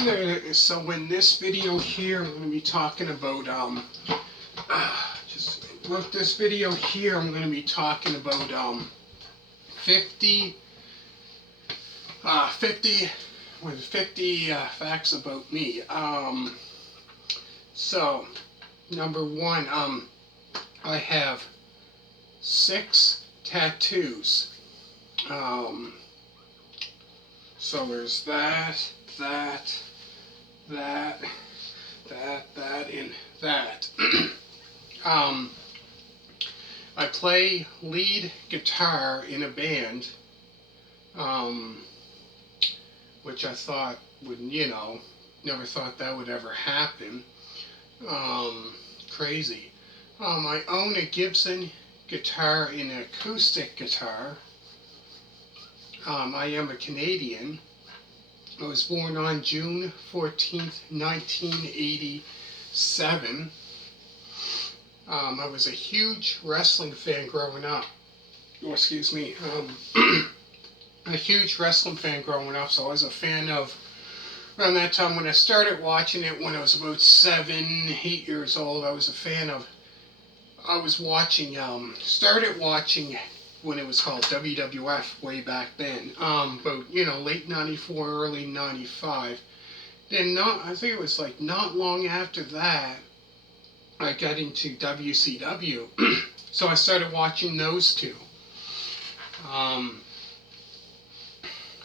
So in this video here, I'm going to be talking about, with this video here, I'm going to be talking about, 50 facts about me. So, number one, I have 6 tattoos. So there's that, and that. I play lead guitar in a band, which I thought would, never thought that would ever happen. Crazy. I own a Gibson guitar, an acoustic guitar. I am a Canadian. I was born on June 14th, 1987. I was a huge wrestling fan growing up. Oh, excuse me. A huge wrestling fan growing up, so I was a fan of, around that time when I started watching it, when I was about 7, 8 years old, I was watching, started watching when it was called WWF way back then, but late 94, early 95. Then I think it was like not long after that, I got into WCW, so I started watching those two.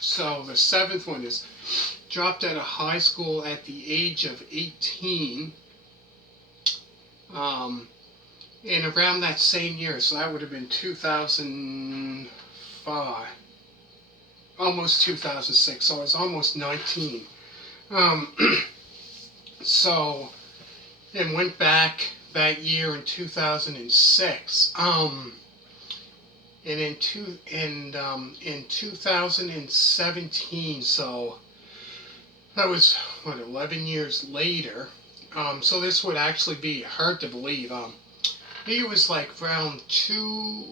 So the 7th one is, dropped out of high school at the age of 18, and around that same year, so that would have been 2005, almost 2006, so I was almost 19. So, and went back that year in 2006. And in 2017, so that was, 11 years later. So this would actually be hard to believe. I think it was like around 2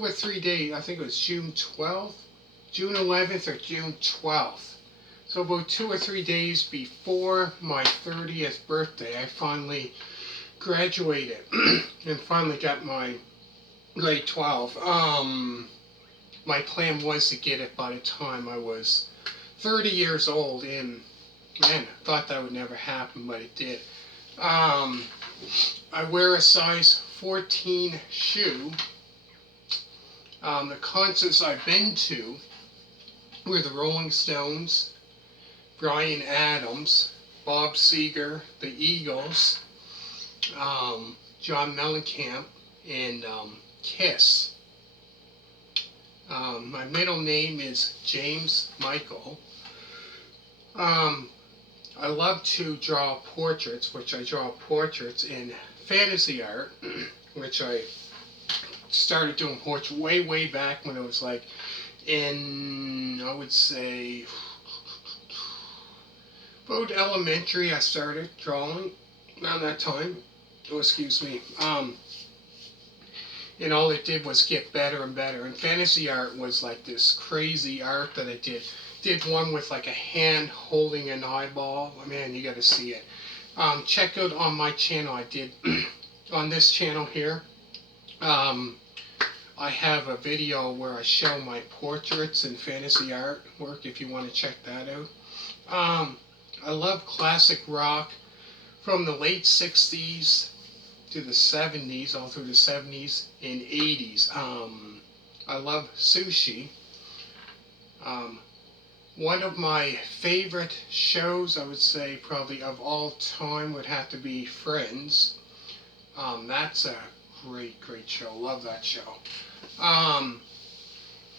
or 3 days. I think it was June 12th, June 11th or June 12th. So about 2 or 3 days before my 30th birthday, I finally graduated and finally got my grade 12. My plan was to get it by the time I was 30 years old, and man, I thought that would never happen, but it did. I wear a size 14 shoe. The concerts I've been to were the Rolling Stones, Bryan Adams, Bob Seger, the Eagles, John Mellencamp, and Kiss. My middle name is James Michael. I love to draw portraits, which I draw portraits in fantasy art, which I started doing portraits way back when it was like in, I would say, about elementary. I started drawing around that time. Oh, excuse me. And all it did was get better and better. And fantasy art was like this crazy art that I did. Did one with like a hand holding an eyeball. Oh, man, you got to see it. Check out on my channel. I did on this channel here. I have a video where I show my portraits and fantasy artwork if you want to check that out. I love classic rock from the late 60s to the 70s, all through the 70s and 80s. I love sushi. One of my favorite shows, I would say, probably of all time, would have to be Friends. That's a great show. Love that show. I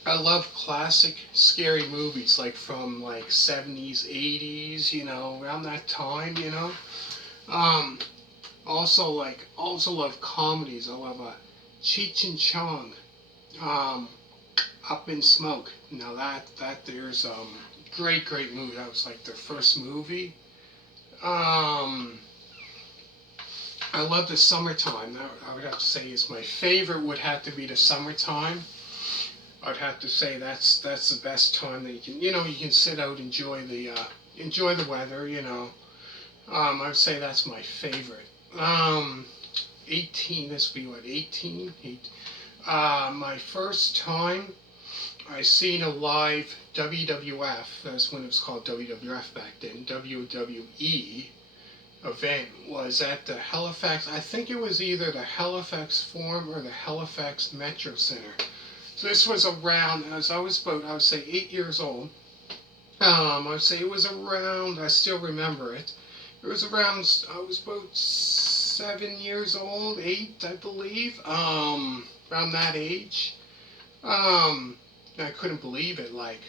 love classic scary movies, like from like 70s, 80s, around that time, Also love comedies. I love Cheech and Chong, Up in Smoke. Now that there's great movie. That was like their first movie. I love the summertime. That, I would have to say, is my favorite. Would have to be the summertime. I'd have to say that's the best time that you can sit out, enjoy the enjoy the weather, you know. I would say that's my favorite. 18, this would be what, 18? My first time I seen a live WWF, that's when it was called WWF back then, WWE event, was at the Halifax, I think it was either the Halifax Forum or the Halifax Metro Center. So this was around, as I was about, I would say 8 years old. I would say it was around, I still remember it. It was around, I was about 7 years old, 8, I believe, around that age. I couldn't believe it, like,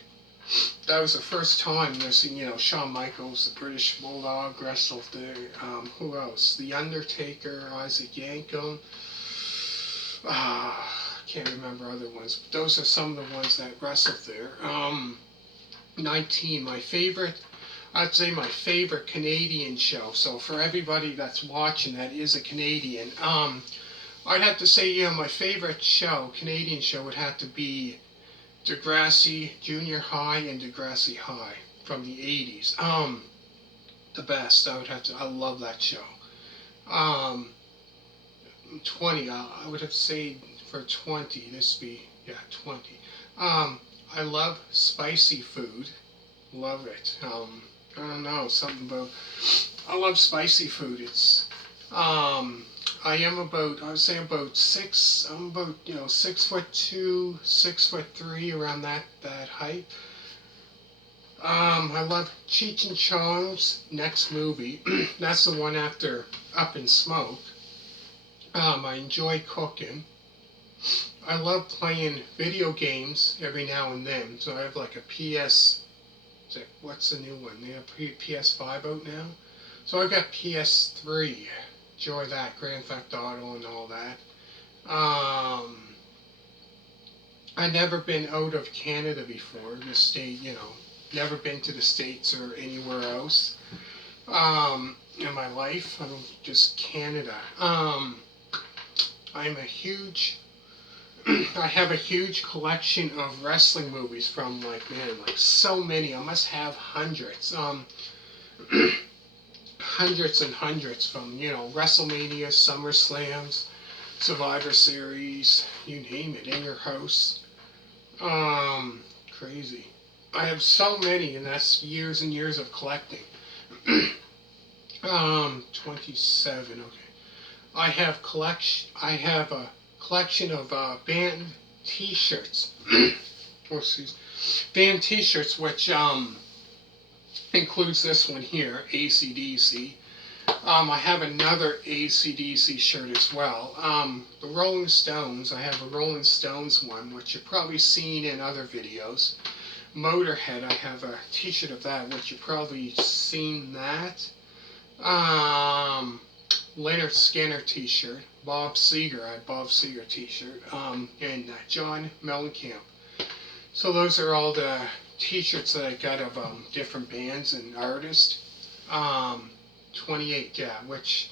that was the first time I seen, you know, Shawn Michaels, the British Bulldog, wrestled there. Who else? The Undertaker, Isaac Yankem. I can't remember other ones, but those are some of the ones that wrestled there. 19, my favorite, I'd say my favorite Canadian show. So for everybody that's watching that is a Canadian, I'd have to say, you know, my favorite show, Canadian show, would have to be Degrassi Junior High and Degrassi High from the 80s. The best, I would have to, I love that show. 20, I would have said for 20, this would be, yeah, 20. I love spicy food, love it. I don't know, something about, I love spicy food. It's, I am about, I would say about 6, I'm about, you know, 6'2", 6'3", around that height. I love Cheech and Chong's next movie. That's the one after Up in Smoke. I enjoy cooking. I love playing video games every now and then. So I have like a what's the new one? They have PS5 out now. So I got PS3. Enjoy that, Grand Theft Auto and all that. I've never been out of Canada before, the state, you know, never been to the States or anywhere else in my life. I don't, just Canada. I'm a huge, I have a huge collection of wrestling movies from, like, man, like so many. I must have hundreds. Hundreds and hundreds, from, you know, WrestleMania, SummerSlams, Survivor Series, you name it, in your house. Crazy. I have so many, and that's years and years of collecting. 27, okay. I have a collection of band t-shirts. Oh, excuse. Band t-shirts, which includes this one here, AC/DC. I have another AC/DC shirt as well. The Rolling Stones, I have a Rolling Stones one, which you've probably seen in other videos. Motorhead, I have a t-shirt of that, which you've probably seen that. Leonard Skinner t-shirt. Bob Seger, I had Bob Seger t-shirt. And John Mellencamp. So those are all the t-shirts that I got of different bands and artists. 28, yeah, which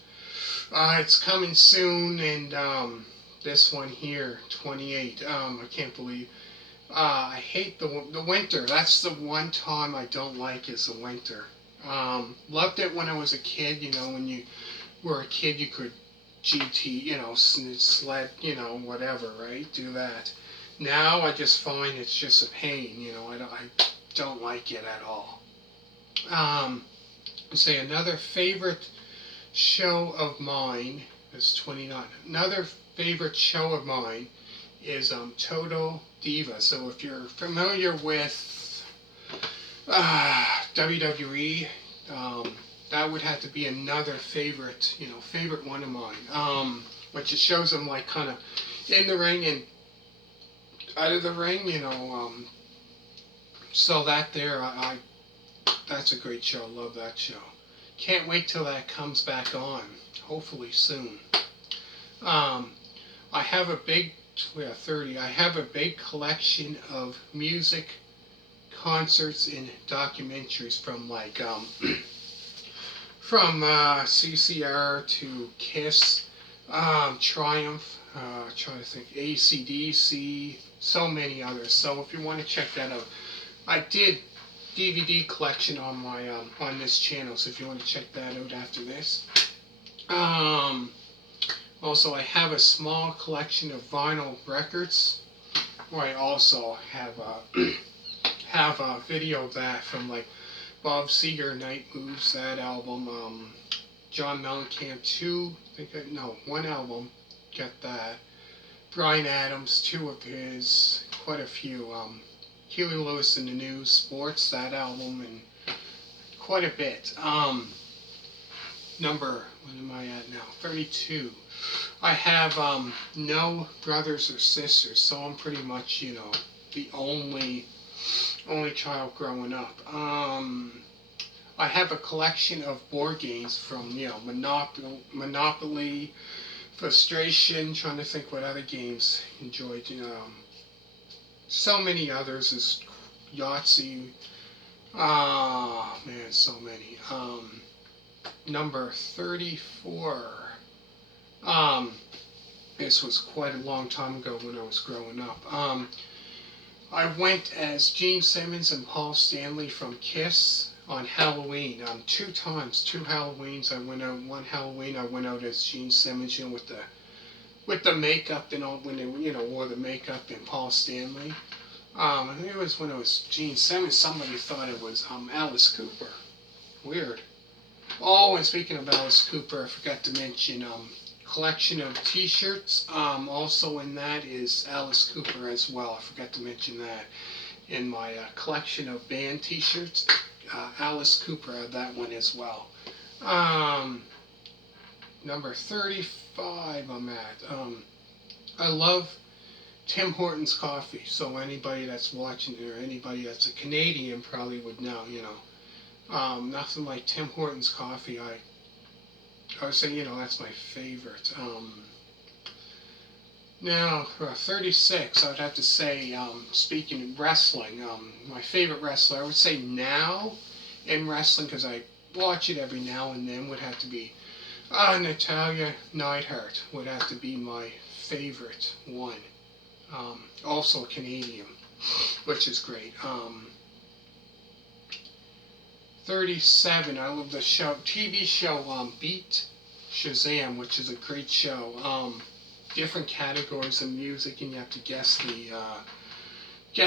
it's coming soon, and this one here, 28. I can't believe. I hate the winter. That's the one time I don't like, is the winter. Loved it when I was a kid. You know, when you were a kid, you could GT, you know, sled, you know, whatever, right? Do that. Now I just find it's just a pain. You know, I don't like it at all. Say another favorite show of mine is 29. Another favorite show of mine is Total Diva. So if you're familiar with WWE, that would have to be another favorite, you know, favorite one of mine. Which it shows them like kind of in the ring and out of the ring, you know. So that there, that's a great show. Love that show. Can't wait till that comes back on. Hopefully soon. I have a big, 30. I have a big collection of music, concerts, and documentaries from like from CCR to Kiss, Triumph. Trying to think, AC/DC, so many others. So if you want to check that out, I did DVD collection on my on this channel. So if you want to check that out after this. Um, Also, I have a small collection of vinyl records, where I also have have a video of that from like Bob Seger, Night Moves, that album. John Mellencamp, one album, got that. Bryan Adams, two of his, quite a few. Huey Lewis and the News, Sports, that album, and quite a bit. What am I at now? 32. I have no brothers or sisters, so I'm pretty much, the only child growing up. I have a collection of board games from, Monopoly, Frustration, trying to think what other games enjoyed, so many others, is Yahtzee. Ah, man, so many. Number 34. This was quite a long time ago when I was growing up. I went as Gene Simmons and Paul Stanley from Kiss on Halloween. Two Halloweens. I went out. One Halloween I went out as Gene Simmons, with the makeup and all, when they wore the makeup, and Paul Stanley. I think it was when it was Gene Simmons. Somebody thought it was Alice Cooper. Weird. Oh, and speaking of Alice Cooper, I forgot to mention collection of T-shirts. Also in that is Alice Cooper as well. I forgot to mention that in my collection of band T-shirts. Alice Cooper had that one as well. Number 35 I'm at. I love Tim Hortons coffee. So anybody that's watching, or anybody that's a Canadian, probably would know. Nothing like Tim Hortons coffee. I would say, that's my favorite. Now, 36, I would have to say, speaking of wrestling, my favorite wrestler, I would say now in wrestling, because I watch it every now and then, would have to be Natalya Neidhart, would have to be my favorite one. Also Canadian, which is great. 37, I love the TV show Beat Shazam, which is a great show. Different categories of music, and you have to guess the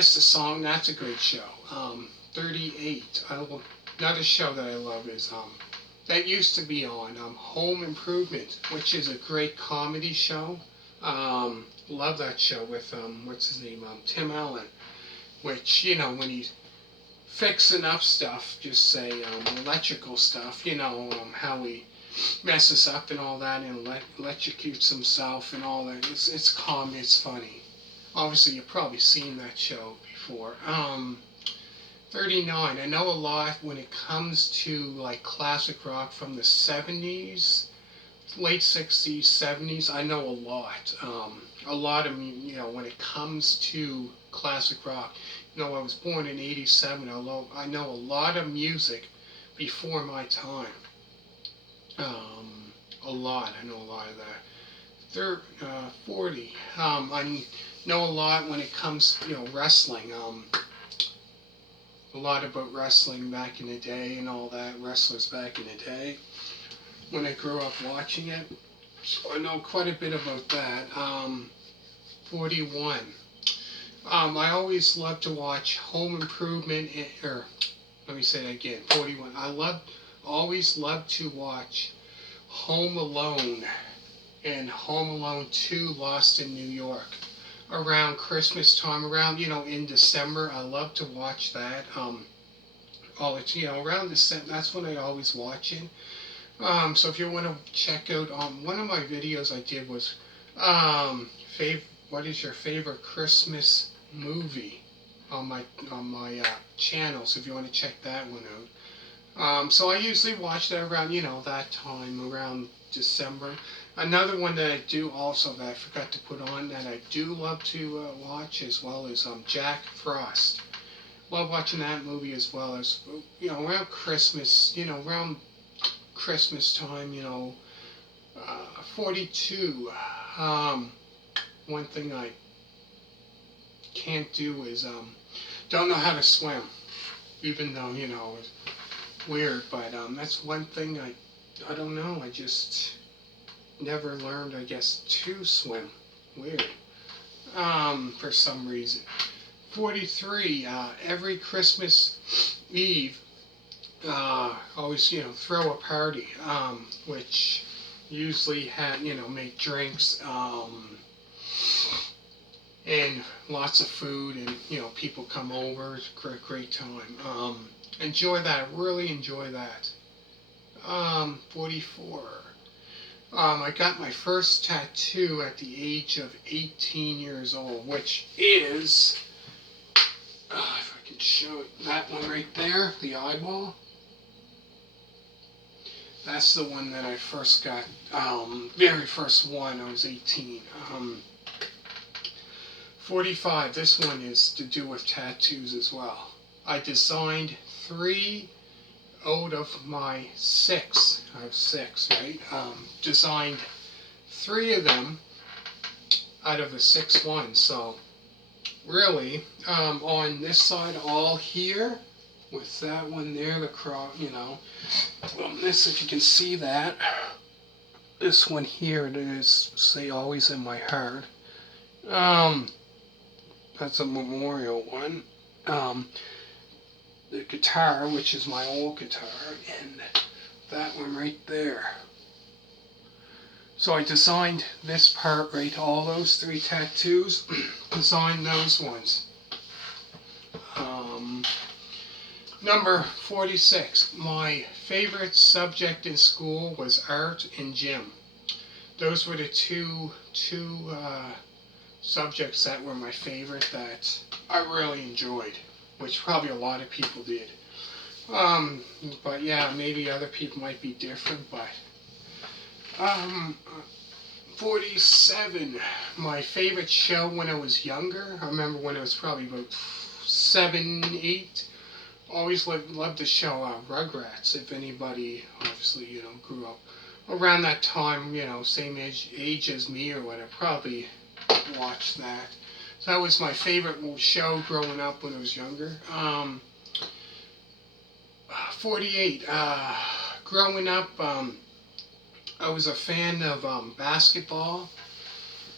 song. That's a great show. 38, another show that I love is that used to be on Home Improvement, which is a great comedy show. Love that show with what's his name, Tim Allen, which when he's fixing up stuff, just say electrical stuff, how he messes up and all that, and electrocutes himself and all that. It's calm, it's funny. Obviously, you've probably seen that show before. 39. I know a lot when it comes to like classic rock from the 70s, late 60s, 70s. I know a lot. A lot of, when it comes to classic rock. I was born in 87. I know a lot of music before my time. A lot. I know a lot of that. 40. I know a lot when it comes, wrestling. A lot about wrestling back in the day and all that. Wrestlers back in the day. When I grew up watching it. So I know quite a bit about that. 41. I always loved to watch Home Improvement, let me say that again, 41. Always loved to watch Home Alone and Home Alone 2, Lost in New York. Around Christmas time, around, in December, I love to watch that. Around December, that's when I always watch it. So if you want to check out, one of my videos I did was, what is your favorite Christmas movie on my channel, so if you want to check that one out. So I usually watch that around, that time, around December. Another one that I do also, that I forgot to put on, that I do love to watch as well, is Jack Frost. Love watching that movie as well, as, around Christmas, around Christmas time, 42. One thing I can't do is don't know how to swim. even though, it's weird. But that's one thing I don't know. I just never learned, I guess, to swim. Weird. For some reason. 43. Every Christmas Eve, always, throw a party, which usually had, make drinks, and lots of food, and, people come over. It's a great time. Enjoy that. Really enjoy that. 44. I got my first tattoo at the age of 18 years old, which is, if I can show it, that one right there, the eyeball. That's the one that I first got, very first one. I was 18. 45, this one is to do with tattoos as well. I designed 3 out of my 6. I have 6, right? Designed 3 of them out of the 6 ones. So really, on this side, all here, with that one there, the cross, this, if you can see that, this one here, it is, say, always in my heart. That's a memorial one. The guitar, which is my old guitar, and that one right there. So I designed this part right, all those 3 tattoos, designed those ones. Number 46, my favorite subject in school was art and gym. Those were the two subjects that were my favorite that I really enjoyed, which probably a lot of people did. But yeah, maybe other people might be different, but 47, my favorite show when I was younger. I remember when I was probably about 7, 8. Always loved the show Rugrats. If anybody, obviously, grew up around that time, same age as me or whatever, probably watched that. So that was my favorite show growing up when I was younger. 48. Growing up, I was a fan of basketball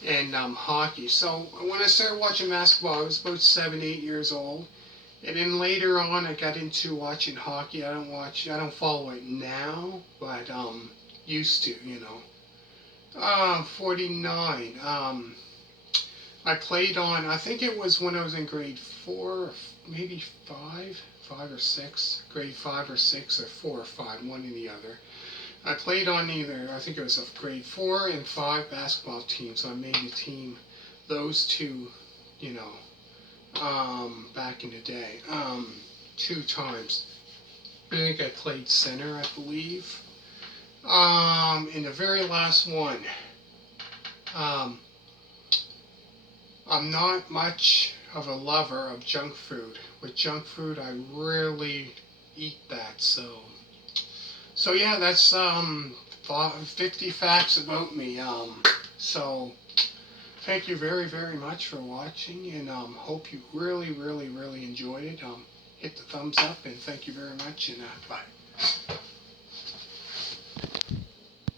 and hockey. So when I started watching basketball, I was about 7, 8 years old. And then later on, I got into watching hockey. I don't follow it now, but used to, 49. I played on, I think it was when I was in grade 4, maybe 5 or 6, grade 5 or 6 or 4 or 5, one or the other. I played on either, I think it was a grade 4 and 5 basketball team, so I made a team, those 2, back in the day, 2 times. I think I played center, I believe. In the very last one, I'm not much of a lover of junk food. With junk food, I rarely eat that. So yeah, that's 50 facts about me. So thank you very, very much for watching, and hope you really, really, really enjoyed it. Hit the thumbs up, and thank you very much, and bye.